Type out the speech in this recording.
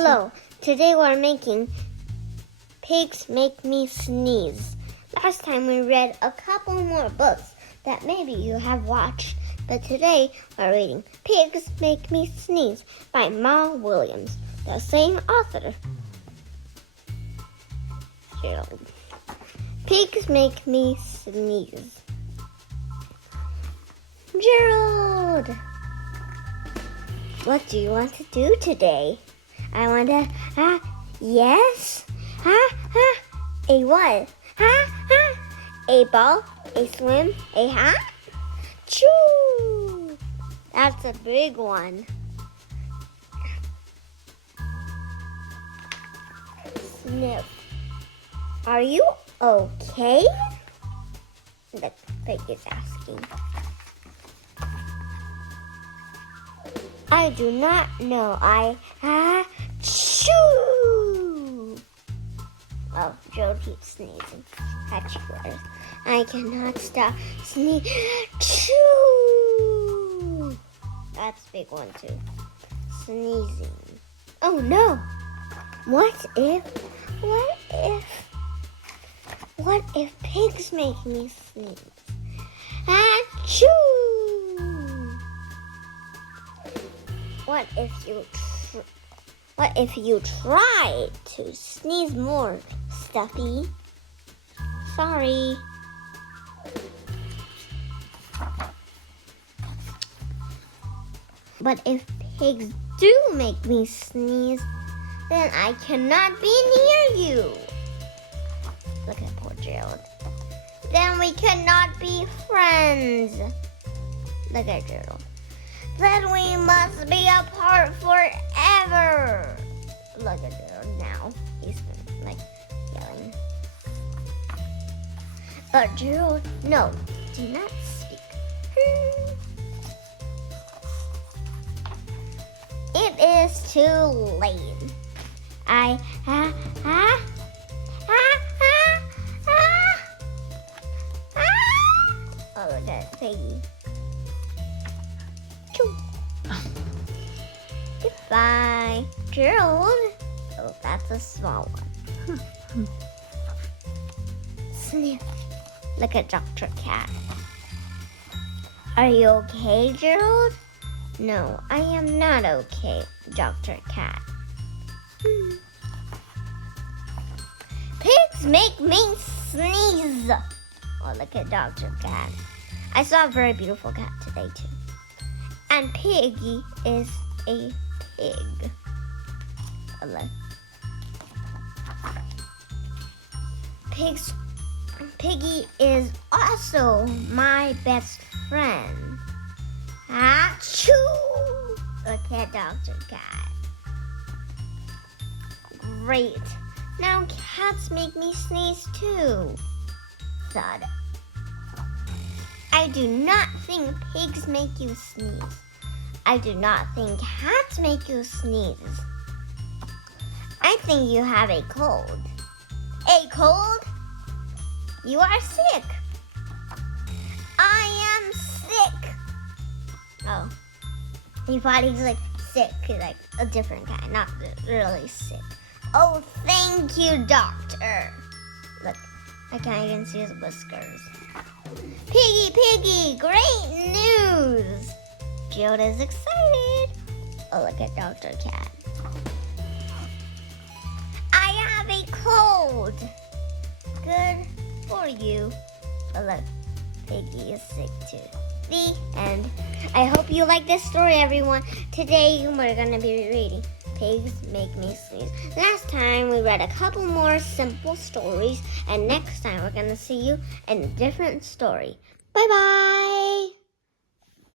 Hello, today we're making Pigs Make Me Sneeze. Last time we read a couple more books that maybe you have watched, but today we're reading Pigs Make Me Sneeze by Mo Willems, the same author. Gerald. Pigs Make Me Sneeze. Gerald! What do you want to do today? I want to, yes? A what? A ball? A swim? A Choo! That's a big one. Sniff. Are you okay? The pig is asking. I do not know. Choo! Oh, Gerald keeps sneezing. Hatchwares. I cannot stop sneezing. Choo! That's a big one too. Sneezing. Oh no! What if pigs make me sneeze? Achoo! What if you try to sneeze more, Stuffy? Sorry. But if pigs do make me sneeze, then I cannot be near you. Look at poor Gerald. Then we cannot be friends. Look at Gerald. Then we must be apart forever. Look at Gerald now. He's like yelling. But Gerald, no, do not speak. It is too late. Oh, look at Piggy. Goodbye, Gerald. Oh, that's a small one. Sniff. Look at Dr. Cat. Are you okay, Gerald? No, I am not okay, Dr. Cat. Pigs make me sneeze. Oh, look at Dr. Cat. I saw a very beautiful cat today, too. And Piggy is a pig. Piggy is also my best friend. Achoo! Look at Dr. Cat. Great. Now cats make me sneeze too. Thud. I do not think pigs make you sneeze. I do not think cats make you sneeze. I think you have a cold. A cold? You are sick. I am sick. Oh. He thought he's like sick, like a different kind, not really sick. Oh, thank you, doctor. Look, I can't even see his whiskers. Piggy, great news. Gerald is excited. Oh, look at Dr. Cat. I have a cold. Good for you. Oh, look, Piggy is sick too. The end. I hope you like this story, everyone. Today we're going to be reading Pigs Make Me Sneeze. Last time we read a couple more simple stories, and next time we're going to see you in a different story. Bye-bye.